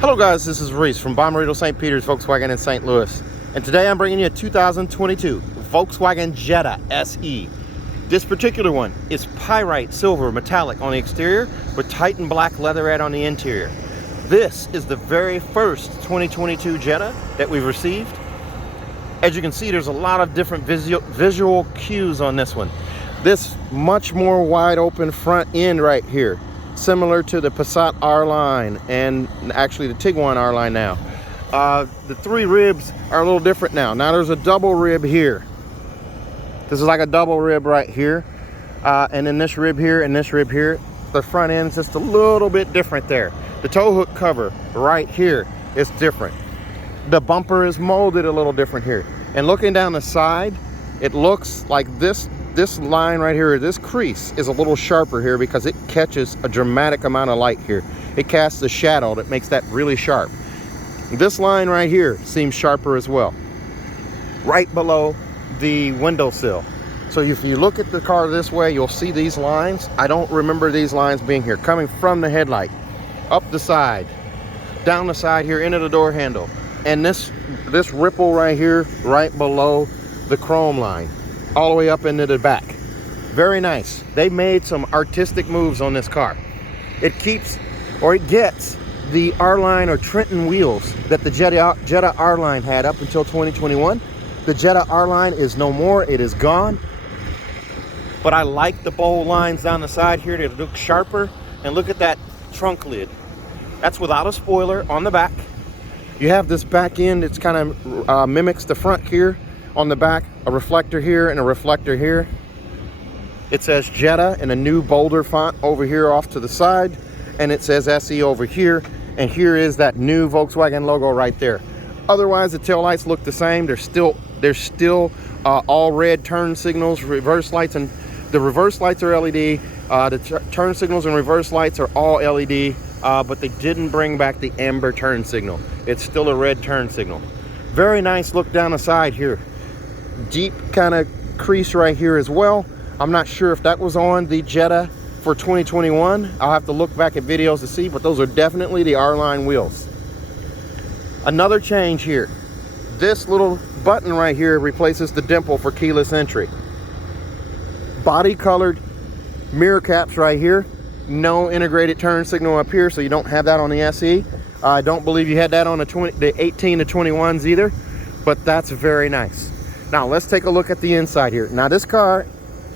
Hello guys, this is Reese from Bommarito St. Peter's Volkswagen in St. Louis. And today I'm bringing you a 2022 Volkswagen Jetta SE. This particular one is pyrite silver metallic on the exterior with Titan black leatherette on the interior. This is the very first 2022 Jetta that we've received. As you can see, there's a lot of different visual cues on this one. This much more wide open front end right here, similar to the Passat R-Line and actually the Tiguan R-Line now. The three ribs are a little different now. Now there's a double rib here. This is like a double rib right here. And then this rib here and this rib here. The front end's just a little bit different there. The tow hook cover right here is different. The bumper is molded a little different here. And looking down the side, it looks like this line right here, this crease is a little sharper here because it catches a dramatic amount of light here. It casts a shadow that makes that really sharp. This line right here seems sharper as well, right below the windowsill. So if you look at the car this way, you'll see these lines. I don't remember these lines being here, coming from the headlight, up the side, down the side here, into the door handle. And this ripple right here, right below the chrome line, all the way up into the back. Very nice. They made some artistic moves on this car. It keeps, or it gets, the R-Line or Trenton wheels that the Jetta R-Line had up until 2021. The Jetta R-Line is no more. It is gone. But I like the bold lines down the side here. They look sharper. And look at that trunk lid. That's without a spoiler on the back. You have this back end. It's kind of mimics the front here. On the back, a reflector here and a reflector here. It says Jetta in a new bolder font over here off to the side, and it says SE over here, and here is that new Volkswagen logo right there. Otherwise, the tail lights look the same. They're still all red turn signals, reverse lights, and the reverse lights are LED. The turn signals and reverse lights are all LED, but they didn't bring back the amber turn signal. It's still a red turn signal. Very nice look down the side here. Deep kind of crease right here as well. I'm not sure if that was on the Jetta for 2021. I'll have to look back at videos to see, but those are definitely the R-Line wheels. Another change here. This little button right here replaces the dimple for keyless entry. Body colored mirror caps right here. No integrated turn signal up here, so you don't have that on the SE. I don't believe you had that on the 18 to 21s either, but that's very nice. Now let's take a look at the inside here. Now this car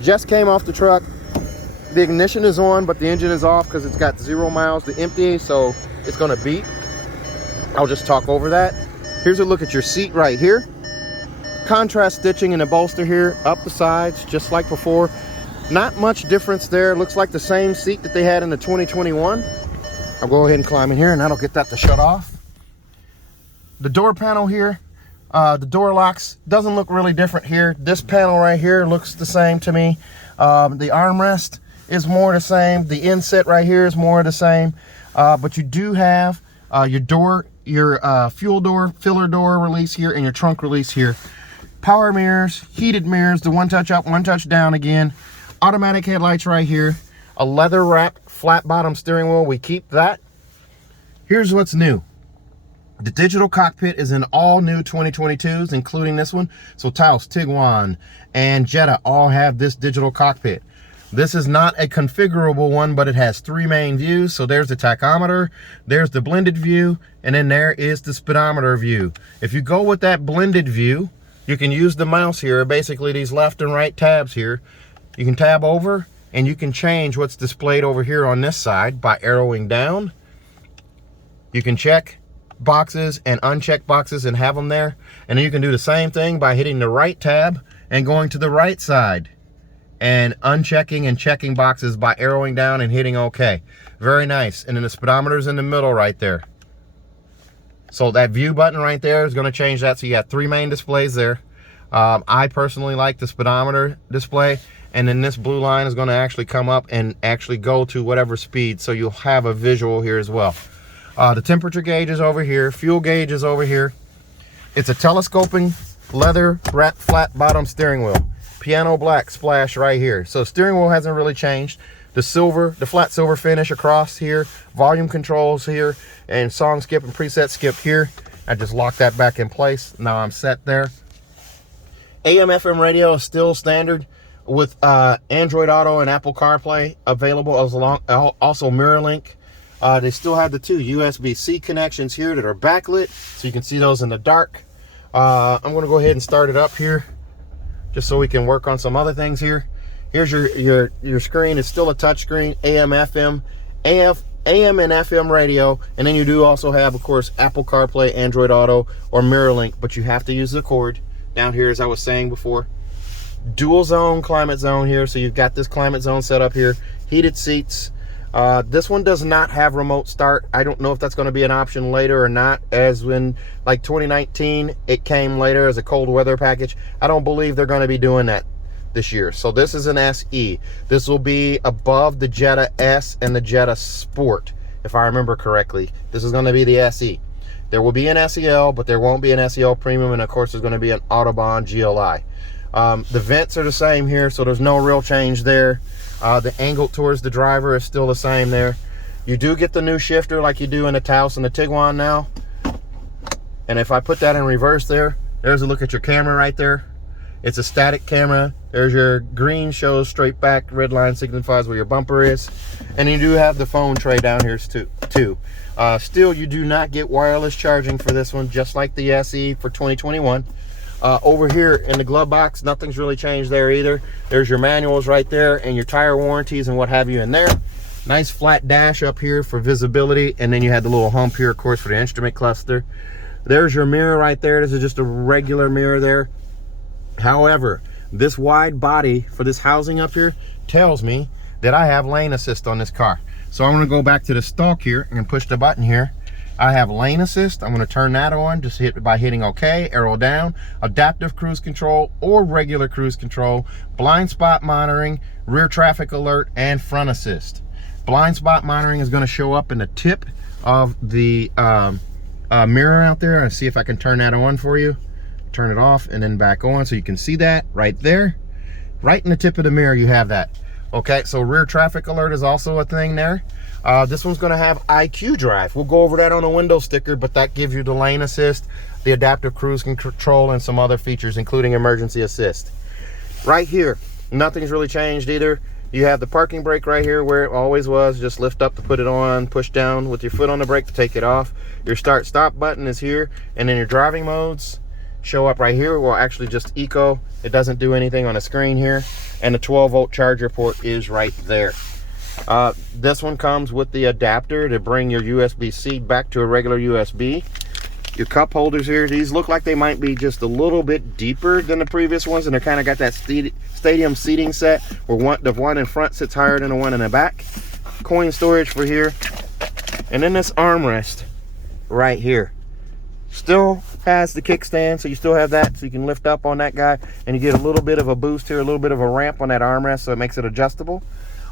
just came off the truck. The ignition is on, but the engine is off because it's got 0 miles to empty, so it's gonna beep. I'll just talk over that. Here's a look at your seat right here. Contrast stitching in the bolster here, up the sides, just like before. Not much difference there. Looks like the same seat that they had in the 2021. I'll go ahead and climb in here and that'll get that to shut off. The door panel here, the door locks doesn't look really different here. This panel right here looks the same to me. The armrest is more the same. The inset right here is more the same. But you do have your door, your fuel door, filler door release here, and your trunk release here. Power mirrors, heated mirrors, the one touch up, one touch down again. Automatic headlights right here. A leather wrapped flat bottom steering wheel. We keep that. Here's what's new. The digital cockpit is in all new 2022s, including this one. So Taos, Tiguan, and Jetta all have this digital cockpit. This is not a configurable one, but it has 3 main views. So there's the tachometer, there's the blended view, and then there is the speedometer view. If you go with that blended view, you can use the mouse here, basically these left and right tabs here. You can tab over, and you can change what's displayed over here on this side by arrowing down. You can check boxes and uncheck boxes and have them there, and then you can do the same thing by hitting the right tab and going to the right side and unchecking and checking boxes by arrowing down and hitting OK. Very nice. And then the speedometer's in the middle right there. So that view button right there is going to change that. So you got 3 main displays there. I personally like the speedometer display, and then this blue line is going to actually come up and actually go to whatever speed, so you'll have a visual here as well. The temperature gauge is over here. Fuel gauge is over here. It's a telescoping leather wrapped flat bottom steering wheel. Piano black splash right here. So steering wheel hasn't really changed. the silver, the flat silver finish across here, volume controls here, and song skip and preset skip here. I just locked that back in place. Now I'm set there. AM FM radio is still standard with Android Auto and Apple CarPlay available, as long also MirrorLink. They still have the two USB-C connections here that are backlit, so you can see those in the dark. I'm going to go ahead and start it up here just so we can work on some other things here. Here's your screen. It's still a touch screen, AM, FM, AM and FM radio, and then you do also have, of course, Apple CarPlay, Android Auto, or MirrorLink, but you have to use the cord down here, as I was saying before. Dual zone, climate zone here, so you've got this climate zone set up here. Heated seats. This one does not have remote start. I don't know if that's going to be an option later or not, as when, like 2019, it came later as a cold weather package. I don't believe they're going to be doing that this year. So this is an SE. This will be above the Jetta S and the Jetta Sport, if I remember correctly. This is going to be the SE. There will be an SEL, but there won't be an SEL Premium, and of course there's going to be an Autobahn GLI. The vents are the same here, so there's no real change there. The angle towards the driver is still the same there. You do get the new shifter like you do in the Taos and the Tiguan now. And if I put that in reverse there, there's a look at your camera right there. It's a static camera. There's your green, shows straight back. Red line signifies where your bumper is. And you do have the phone tray down here too. Still, you do not get wireless charging for this one, just like the SE for 2021. Over here in the glove box, nothing's really changed there either. There's your manuals right there and your tire warranties and what have you in there. Nice flat dash up here for visibility, and then you had the little hump here, of course, for the instrument cluster. There's your mirror right there. This is just a regular mirror there. However, this wide body for this housing up here tells me that I have lane assist on this car. So I'm going to go back to the stalk here and push the button here. I have lane assist. I'm going to turn that on just by hitting OK, arrow down, adaptive cruise control or regular cruise control, blind spot monitoring, rear traffic alert, and front assist. Blind spot monitoring is going to show up in the tip of the mirror out there. I'll see if I can turn that on for you. Turn it off and then back on so you can see that right there. Right in the tip of the mirror you have that. Okay, so rear traffic alert is also a thing there. This one's going to have IQ drive. We'll go over that on a window sticker, but that gives you the lane assist, the adaptive cruise control, and some other features, including emergency assist. Right here, nothing's really changed either. You have the parking brake right here where it always was. Just lift up to put it on, push down with your foot on the brake to take it off. Your start stop button is here, and then your driving modes show up right here. Well, actually just eco. It doesn't do anything on the screen here. And the 12-volt charger port is right there. This one comes with the adapter to bring your USB-C back to a regular USB. Your cup holders here, these look like they might be just a little bit deeper than the previous ones, and they're kind of got that stadium seating set where the one in front sits higher than the one in the back. Coin storage for here. And then this armrest right here. Still has the kickstand, so you still have that, so you can lift up on that guy, and you get a little bit of a boost here, a little bit of a ramp on that armrest, so it makes it adjustable.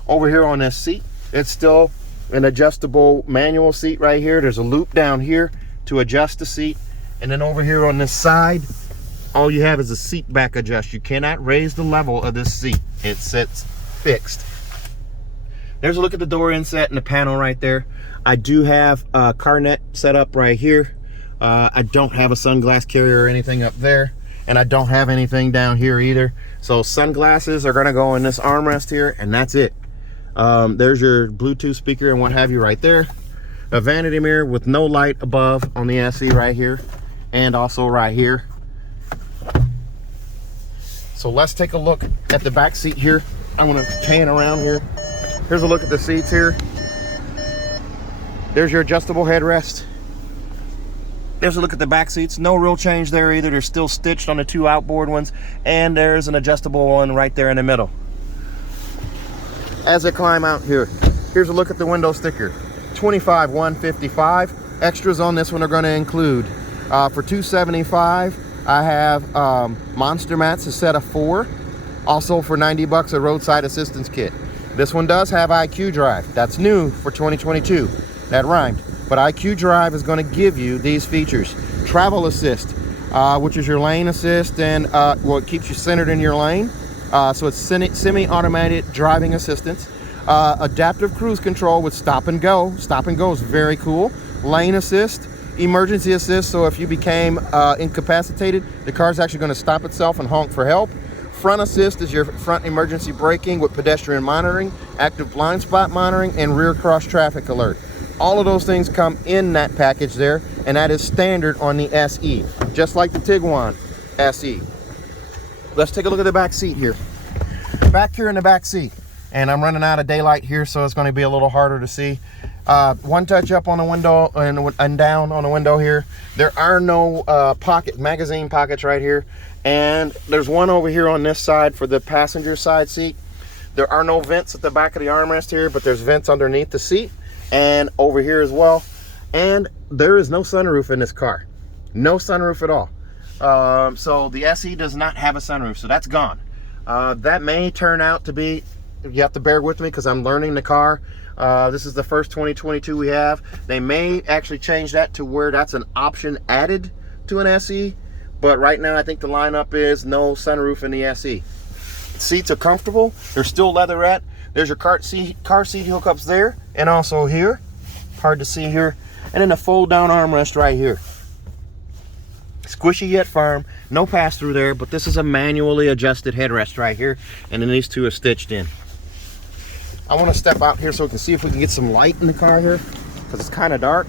Over here on this seat, it's still an adjustable manual seat right here. There's a loop down here to adjust the seat, and then over here on this side, all you have is a seat back adjust. You cannot raise the level of this seat. It sits fixed. There's a look at the door inset and the panel right there. I do have a CarNet set up right here. I don't have a sunglass carrier or anything up there, and I don't have anything down here either. So sunglasses are gonna go in this armrest here, and that's it. There's your Bluetooth speaker and what have you right there. A vanity mirror with no light above on the SE right here, and also right here. So let's take a look at the back seat here. I'm gonna pan around here. Here's a look at the seats here. There's your adjustable headrest. There's a look at the back seats. No real change there either. They're still stitched on the two outboard ones, and there's an adjustable one right there in the middle. As I climb out here, here's a look at the window sticker. 25,155. Extras on this one are going to include for $275, I have monster mats, a set of 4. Also for $90, a roadside assistance kit. This one does have IQ drive. That's new for 2022. That rhymed. But IQ drive is going to give you these features. Travel assist, which is your lane assist, and well, it keeps you centered in your lane. So it's semi-automatic driving assistance. Adaptive cruise control with stop and go. Stop and go is very cool. Lane assist, emergency assist, so if you became incapacitated, the car's actually going to stop itself and honk for help. Front assist is your front emergency braking with pedestrian monitoring, active blind spot monitoring, and rear cross traffic alert. All of those things come in that package there, and that is standard on the SE, just like the Tiguan SE. Let's take a look at the back seat here. Back here in the back seat, and I'm running out of daylight here, so it's going to be a little harder to see. One touch up on the window and down on the window here. There are no magazine pockets right here, and there's one over here on this side for the passenger side seat. There are no vents at the back of the armrest here, but there's vents underneath the seat and over here as well. And there is no sunroof in this car. No sunroof at all. So the SE does not have a sunroof, so that's gone. That may turn out to be, you have to bear with me because I'm learning the car. This is the first 2022 we have. They may actually change that to where that's an option added to an SE, but right now I think the lineup is no sunroof in the SE. Seats are comfortable. They're still leatherette. There's your car seat hookups there, and also here. Hard to see here. And then the fold down armrest right here. Squishy yet firm, no pass through there, but this is a manually adjusted headrest right here, and then these two are stitched in. I want to step out here so we can see if we can get some light in the car here, because it's kind of dark.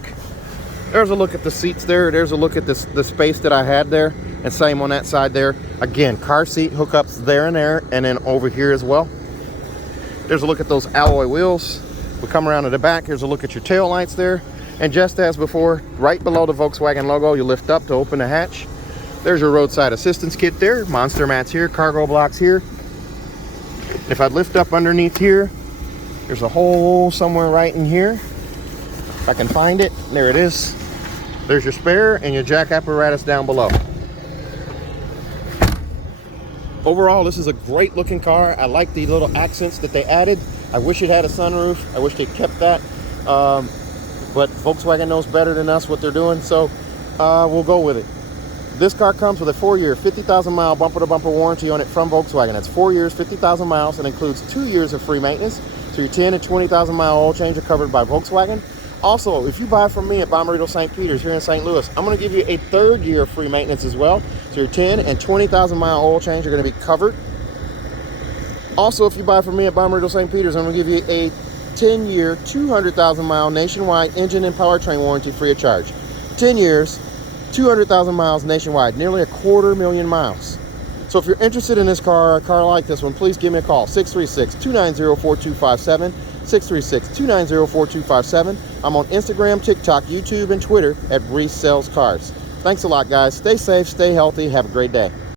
There's a look at the seats there. There's a look at the space that I had there, and same on that side there. Again, car seat hookups there, and then over here as well. There's a look at those alloy wheels. We come around to the back. Here's a look at your tail lights there. And just as before, right below the Volkswagen logo, you lift up to open the hatch. There's your roadside assistance kit there. Monster mats here, cargo blocks here. If I lift up underneath here, there's a hole somewhere right in here. If I can find it, there it is. There's your spare and your jack apparatus down below. Overall, this is a great looking car. I like the little accents that they added. I wish it had a sunroof. I wish they kept that. But Volkswagen knows better than us what they're doing, so we'll go with it. This car comes with a 4-year, 50,000 mile bumper-to-bumper warranty on it from Volkswagen. That's 4 years, 50,000 miles, and includes 2 years of free maintenance. So your 10 and 20,000 mile oil change are covered by Volkswagen. Also, if you buy from me at Bommarito St. Peter's here in St. Louis, I'm going to give you a 3rd year of free maintenance as well. So your 10 and 20,000 mile oil change are going to be covered. Also, if you buy from me at Bommarito St. Peter's, I'm going to give you a 10-year, 200,000 mile nationwide engine and powertrain warranty free of charge. 10 years, 200,000 miles nationwide, nearly 250,000 miles. So if you're interested in this car, or a car like this one, please give me a call, 636-290-4257, 636-290-4257. I'm on Instagram, TikTok, YouTube, and Twitter at Reese Sells Cars. Thanks a lot, guys. Stay safe, stay healthy, have a great day.